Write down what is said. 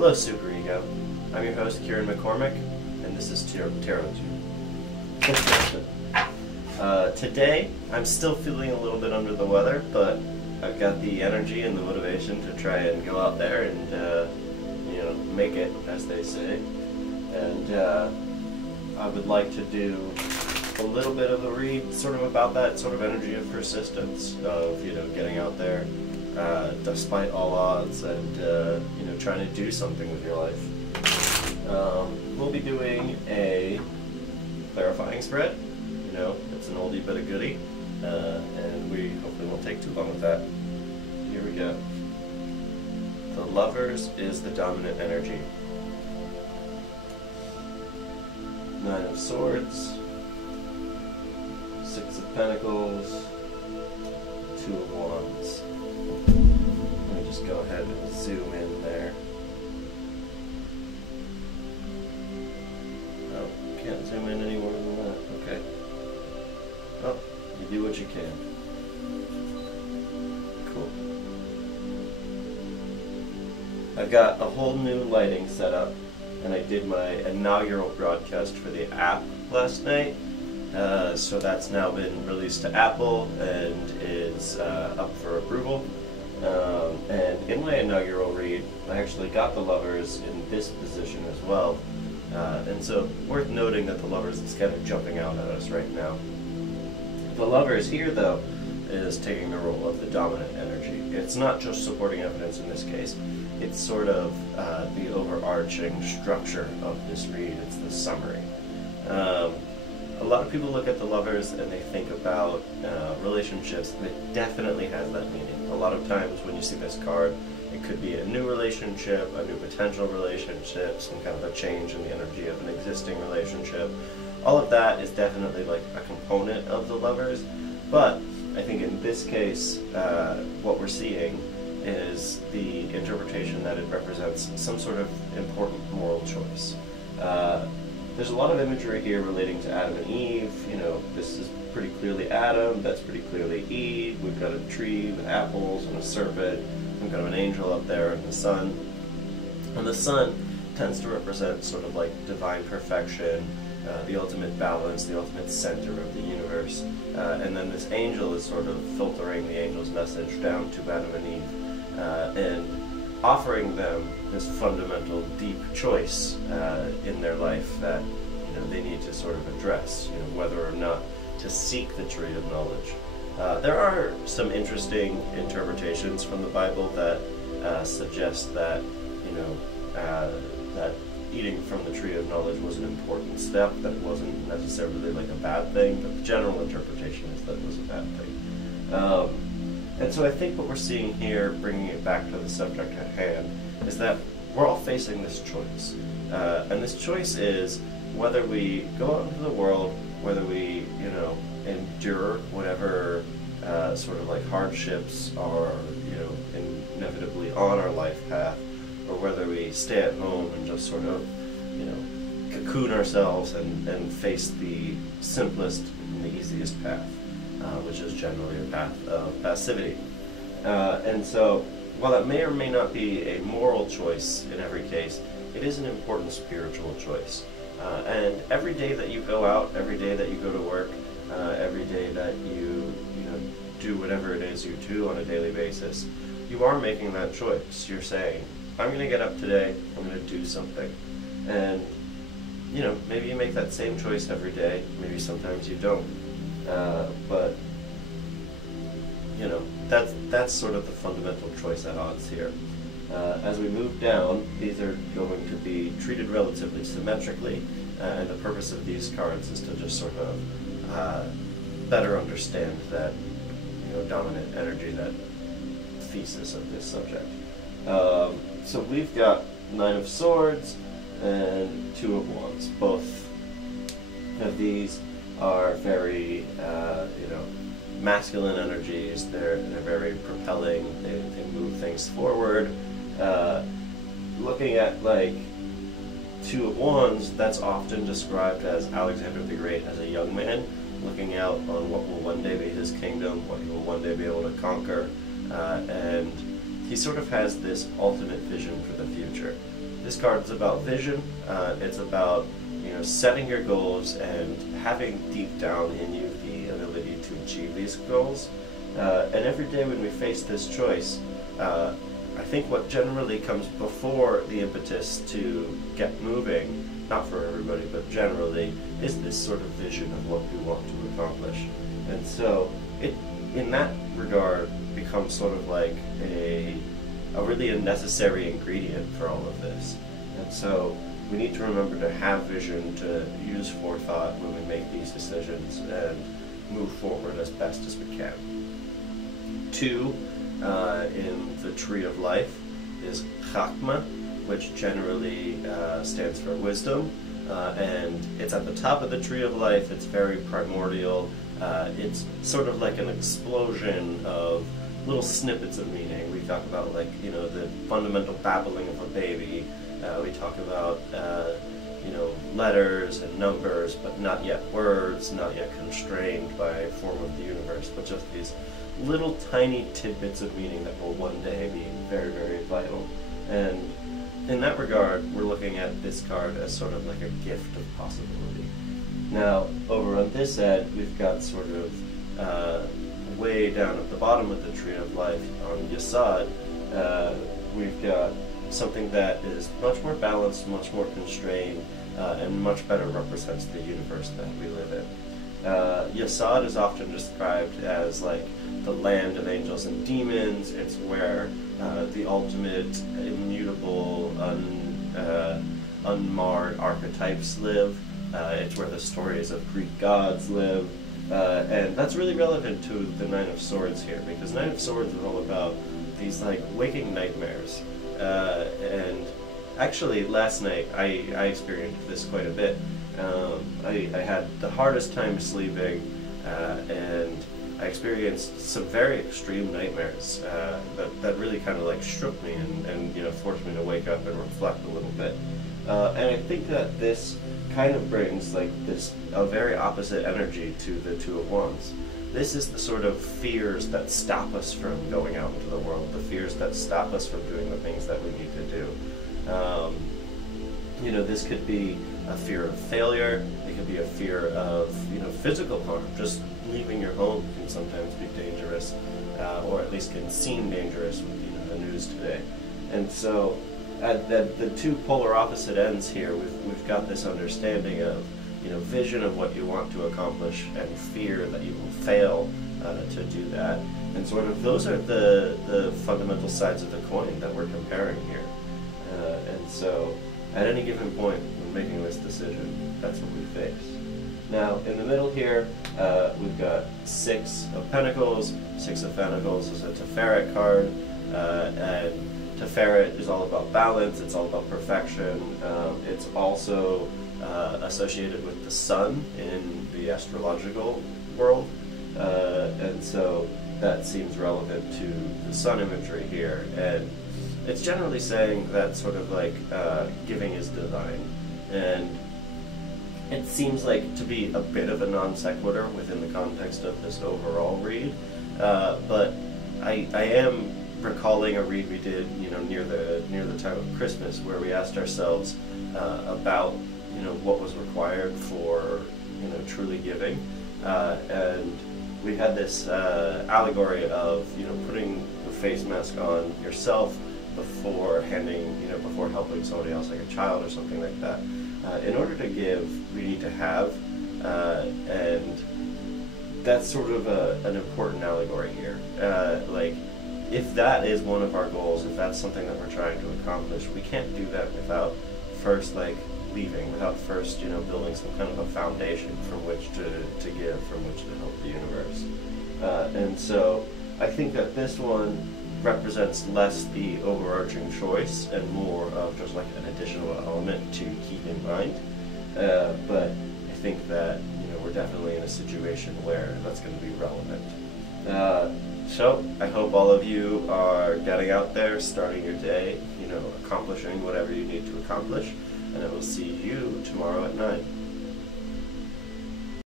Hello, Super Ego. I'm your host, Kieran McCormick, and this is Tarot Tube. Today, I'm still feeling a little bit under the weather, but I've got the energy and the motivation to try and go out there and, make it, as they say. And I would like to do a little bit of a read sort of about that sort of energy of persistence, of, getting out there despite all odds and, trying to do something with your life. We'll be doing a clarifying spread. It's an oldie but a goodie, and we hopefully won't take too long with that. Here we go. The Lovers is the dominant energy. Nine of Swords, Six of Pentacles, Two of Wands. Let me just go ahead and zoom in there. Oh, can't zoom in any more than that. Okay. Well, you do what you can. Cool. I've got a whole new lighting set up, and I did my inaugural broadcast for the app last night. So that's now been released to Apple and is up for approval. And in my inaugural read, I actually got the Lovers in this position as well. And so, worth noting that the Lovers is kind of jumping out at us right now. The Lovers here, though, is taking the role of the dominant energy. It's not just supporting evidence in this case. It's sort of the overarching structure of this read. It's the summary. A lot of people look at the Lovers and they think about relationships, and it definitely has that meaning. A lot of times when you see this card, it could be a new relationship, a new potential relationship, some kind of a change in the energy of an existing relationship. All of that is definitely like a component of the Lovers, but I think in this case, what we're seeing is the interpretation that it represents some sort of important moral choice. There's a lot of imagery here relating to Adam and Eve. This is pretty clearly Adam, that's pretty clearly Eve. We've got a tree with apples and a serpent. We've got an angel up there and the sun. And the sun tends to represent sort of like divine perfection, the ultimate balance, the ultimate center of the universe. And then this angel is sort of filtering the angel's message down to Adam and Eve and offering them this fundamental, deep choice in their life that they need to sort of address, whether or not to seek the tree of knowledge. There are some interesting interpretations from the Bible that suggest that that eating from the tree of knowledge was an important step, that it wasn't necessarily like a bad thing, but the general interpretation is that it was a bad thing. And so I think what we're seeing here, bringing it back to the subject at hand, is that we're all facing this choice. And this choice is whether we go out into the world, whether we, endure whatever sort of like hardships are, inevitably on our life path, or whether we stay at home and just sort of, cocoon ourselves and face the simplest and the easiest path, which is generally a path of passivity. And so, while that may or may not be a moral choice in every case, it is an important spiritual choice. And every day that you go out, every day that you go to work, every day that you do whatever it is you do on a daily basis, you are making that choice. You're saying, I'm going to get up today, I'm going to do something. And, maybe you make that same choice every day, maybe sometimes you don't. But, that's sort of the fundamental choice at odds here. As we move down, these are going to be treated relatively symmetrically, and the purpose of these cards is to just sort of better understand that, dominant energy, that thesis of this subject. So we've got Nine of Swords and Two of Wands. Both of these are very, masculine energies. They're very propelling. They move things forward. Looking at like Two of Wands, that's often described as Alexander the Great as a young man, looking out on what will one day be his kingdom, what he will one day be able to conquer, and he sort of has this ultimate vision for the future. This card is about vision. It's about, you know, setting your goals and having deep down in you the ability to achieve these goals. And every day when we face this choice, I think what generally comes before the impetus to get moving, not for everybody, but generally, is this sort of vision of what we want to accomplish. And so it, in that regard, becomes sort of like a really a necessary ingredient for all of this. And so we need to remember to have vision, to use forethought when we make these decisions, and move forward as best as we can. 2 in the Tree of Life is Chakma, which generally stands for wisdom, and it's at the top of the Tree of Life. It's very primordial. It's sort of like an explosion of little snippets of meaning. We talk about, like, you know, the fundamental babbling of a baby. We talk about you know, letters and numbers, but not yet words, not yet constrained by form of the universe, but just these little tiny tidbits of meaning that will one day be very, very vital. And in that regard, we're looking at this card as sort of like a gift of possibility. Now, over on this end, we've got sort of way down at the bottom of the Tree of Life on Yasad, we've got something that is much more balanced, much more constrained, and much better represents the universe that we live in. Yasad is often described as like the land of angels and demons. It's where the ultimate, immutable, unmarred archetypes live. It's where the stories of Greek gods live. And that's really relevant to the Nine of Swords here, because Nine of Swords is all about these like waking nightmares. And actually last night I experienced this quite a bit. I had the hardest time sleeping, and I experienced some very extreme nightmares that really kind of like shook me and you know, forced me to wake up and reflect a little bit. And I think that this kind of brings like a very opposite energy to the Two of Wands. This is the sort of fears that stop us from going out into the world, the fears that stop us from doing the things that we need to do. You know, this could be a fear of failure. It could be a fear of, you know, physical harm. Just leaving your home can sometimes be dangerous, or at least can seem dangerous with, you know, the news today. And so, at the two polar opposite ends here, we've got this understanding of, you know, vision of what you want to accomplish and fear that you will fail to do that. And sort of those are the fundamental sides of the coin that we're comparing here. And so at any given point when making this decision, that's what we face. Now in the middle here, we've got 6 of Pentacles. 6 of Pentacles is a Teferet card, and Teferet is all about balance, it's all about perfection. It's also associated with the sun in the astrological world, and so that seems relevant to the sun imagery here. And it's generally saying that sort of like giving is divine, and it seems like to be a bit of a non sequitur within the context of this overall read, but I am recalling a read we did, you know, near the time of Christmas, where we asked ourselves about, you know, what was required for, you know, truly giving, and we had this allegory of, you know, putting the face mask on yourself before before helping somebody else, like a child or something like that. In order to give, we need to have, and that's sort of an important allegory here. Like, if that is one of our goals, if that's something that we're trying to accomplish, we can't do that without first, like, leaving, without first, you know, building some kind of a foundation from which to give, from which to help the universe. And so I think that this one represents less the overarching choice and more of just like an additional element to keep in mind. But I think that, you know, we're definitely in a situation where that's going to be relevant. So I hope all of you are getting out there, starting your day, you know, accomplishing whatever you need to accomplish, and I will see you tomorrow at 9.